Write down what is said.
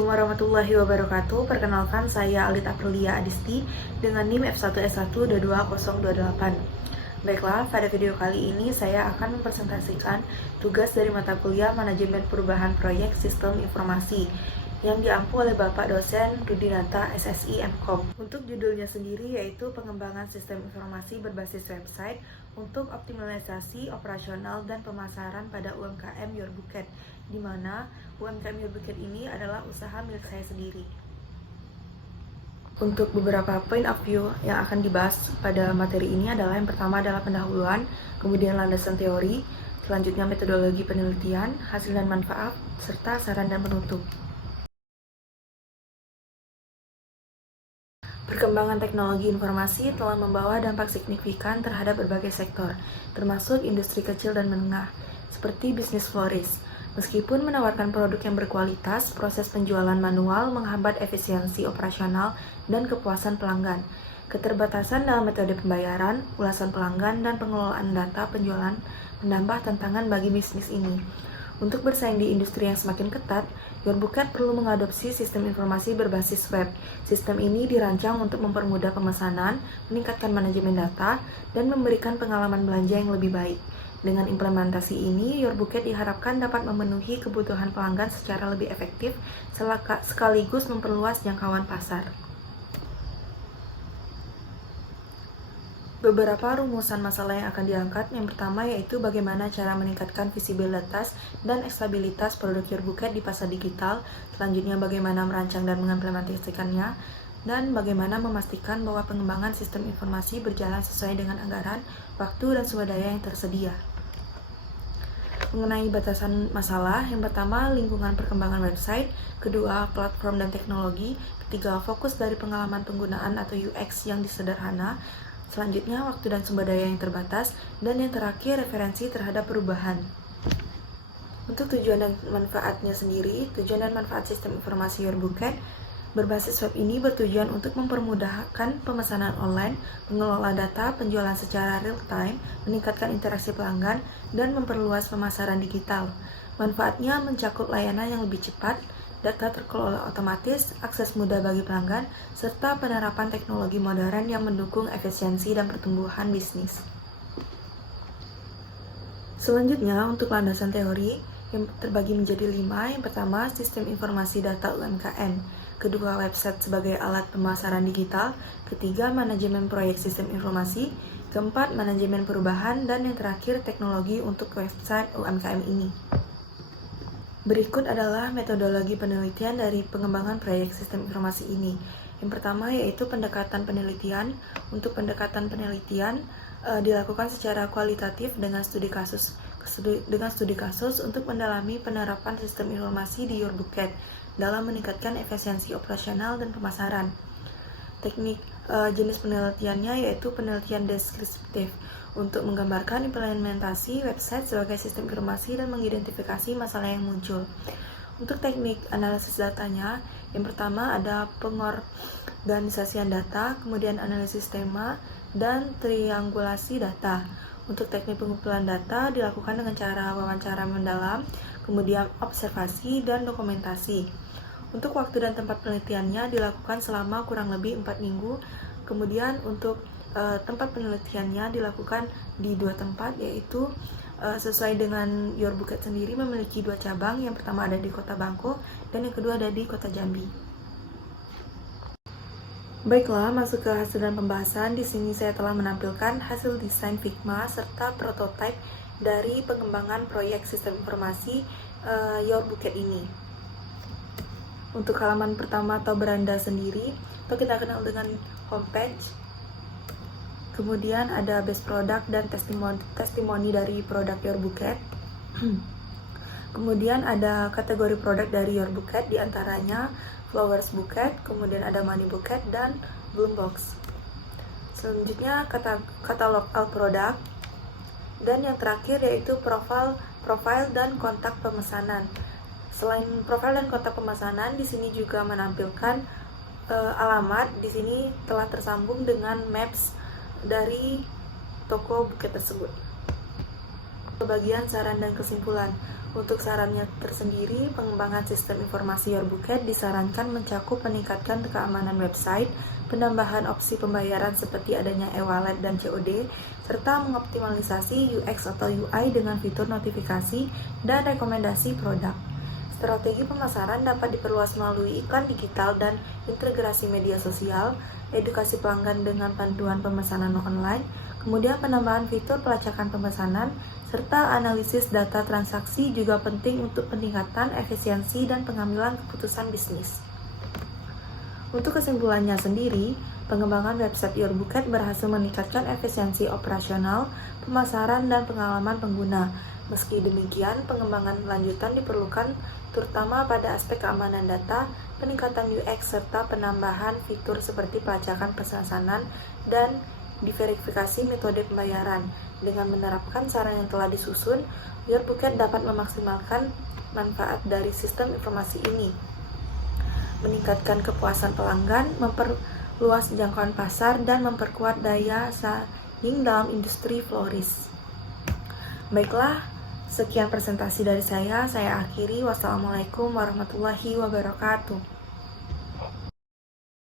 Assalamualaikum warahmatullahi wabarakatuh. Perkenalkan, saya Alit Aprilia Adisti dengan NIM F1S1222028. Baiklah, pada video kali ini saya akan mempresentasikan tugas dari mata kuliah Manajemen Perubahan Proyek Sistem Informasi yang diampu oleh Bapak dosen Rudinata SSI MKOM. Untuk judulnya sendiri yaitu pengembangan sistem informasi berbasis website untuk optimalisasi operasional dan pemasaran pada UMKM Yorbuket, di mana UMKM Yorbuket ini adalah usaha milik saya sendiri. Untuk beberapa point of view yang akan dibahas pada materi ini adalah yang pertama adalah pendahuluan, kemudian landasan teori, selanjutnya metodologi penelitian, hasil dan manfaat, serta saran dan penutup. Perkembangan teknologi informasi telah membawa dampak signifikan terhadap berbagai sektor, termasuk industri kecil dan menengah, seperti bisnis floris. Meskipun menawarkan produk yang berkualitas, proses penjualan manual menghambat efisiensi operasional dan kepuasan pelanggan. Keterbatasan dalam metode pembayaran, ulasan pelanggan, dan pengelolaan data penjualan menambah tantangan bagi bisnis ini. Untuk bersaing di industri yang semakin ketat, Yorbuket perlu mengadopsi sistem informasi berbasis web. Sistem ini dirancang untuk mempermudah pemesanan, meningkatkan manajemen data, dan memberikan pengalaman belanja yang lebih baik. Dengan implementasi ini, Yorbuket diharapkan dapat memenuhi kebutuhan pelanggan secara lebih efektif, sekaligus memperluas jangkauan pasar. Beberapa rumusan masalah yang akan diangkat, yang pertama yaitu bagaimana cara meningkatkan visibilitas dan stabilitas produk Yorbuket di pasar digital, selanjutnya bagaimana merancang dan mengimplementasikannya, dan bagaimana memastikan bahwa pengembangan sistem informasi berjalan sesuai dengan anggaran, waktu, dan sumber daya yang tersedia. Mengenai batasan masalah, yang pertama lingkungan perkembangan website, kedua platform dan teknologi, ketiga fokus dari pengalaman penggunaan atau UX yang sederhana, selanjutnya waktu dan sumber daya yang terbatas, dan yang terakhir referensi terhadap perubahan. Untuk tujuan dan manfaatnya sendiri, tujuan dan manfaat sistem informasi Yorbuket berbasis web ini bertujuan untuk mempermudahkan pemesanan online, mengelola data penjualan secara real-time, meningkatkan interaksi pelanggan, dan memperluas pemasaran digital. Manfaatnya mencakup layanan yang lebih cepat, data terkelola otomatis, akses mudah bagi pelanggan, serta penerapan teknologi modern yang mendukung efisiensi dan pertumbuhan bisnis. Selanjutnya, untuk landasan teori yang terbagi menjadi 5. Yang pertama, sistem informasi data UMKM. Kedua, website sebagai alat pemasaran digital. Ketiga, manajemen proyek sistem informasi. Keempat, manajemen perubahan. Dan yang terakhir, teknologi untuk website UMKM ini. Berikut adalah metodologi penelitian dari pengembangan proyek sistem informasi ini. Yang pertama yaitu pendekatan penelitian. Untuk pendekatan penelitian dilakukan secara kualitatif dengan studi kasus untuk mendalami penerapan sistem informasi di Yorbuket dalam meningkatkan efisiensi operasional dan pemasaran. Teknik jenis penelitiannya yaitu penelitian deskriptif untuk menggambarkan implementasi website sebagai sistem informasi dan mengidentifikasi masalah yang muncul. Untuk teknik analisis datanya, yang pertama ada pengorganisasian data, kemudian analisis tema, dan triangulasi data. Untuk teknik pengumpulan data dilakukan dengan cara wawancara mendalam, kemudian observasi dan dokumentasi. Untuk waktu dan tempat penelitiannya dilakukan selama kurang lebih 4 minggu. Kemudian untuk tempat penelitiannya dilakukan di 2 tempat, yaitu sesuai dengan Yorbuket sendiri memiliki 2 cabang. Yang pertama ada di Kota Bangko dan yang kedua ada di Kota Jambi. Baiklah, masuk ke hasil dan pembahasan. Di sini saya telah menampilkan hasil desain Figma serta prototipe dari pengembangan proyek sistem informasi Yorbuket ini. Untuk halaman pertama atau beranda sendiri, atau kita kenal dengan homepage. Kemudian ada base product dan testimoni dari produk Yorbuket. Kemudian ada kategori produk dari Yorbuket, diantaranya Flowers Buket, kemudian ada Money Buket, dan Bloom Box. Selanjutnya katalog all product, dan yang terakhir yaitu profile dan kontak pemesanan. Selain profil dan kontak pemesanan, di sini juga menampilkan alamat. Di sini telah tersambung dengan maps dari toko buket tersebut. bagian saran dan kesimpulan. Untuk sarannya tersendiri, pengembangan sistem informasi Yorbuket disarankan mencakup meningkatkan keamanan website, penambahan opsi pembayaran seperti adanya e-wallet dan COD, serta mengoptimalisasi UX atau UI dengan fitur notifikasi dan rekomendasi produk. Strategi pemasaran dapat diperluas melalui iklan digital dan integrasi media sosial, edukasi pelanggan dengan panduan pemesanan online, kemudian penambahan fitur pelacakan pemesanan, serta analisis data transaksi juga penting untuk peningkatan efisiensi dan pengambilan keputusan bisnis. Untuk kesimpulannya sendiri, pengembangan website Yorbuket berhasil meningkatkan efisiensi operasional, pemasaran, dan pengalaman pengguna. Meski demikian, pengembangan lanjutan diperlukan terutama pada aspek keamanan data, peningkatan UX, serta penambahan fitur seperti pelacakan pemesanan dan diverifikasi metode pembayaran. Dengan menerapkan saran yang telah disusun, Yorbuket dapat memaksimalkan manfaat dari sistem informasi ini, meningkatkan kepuasan pelanggan, memperluas jangkauan pasar, dan memperkuat daya saing dalam industri florist. Baiklah, sekian presentasi dari saya akhiri. Wassalamualaikum warahmatullahi wabarakatuh.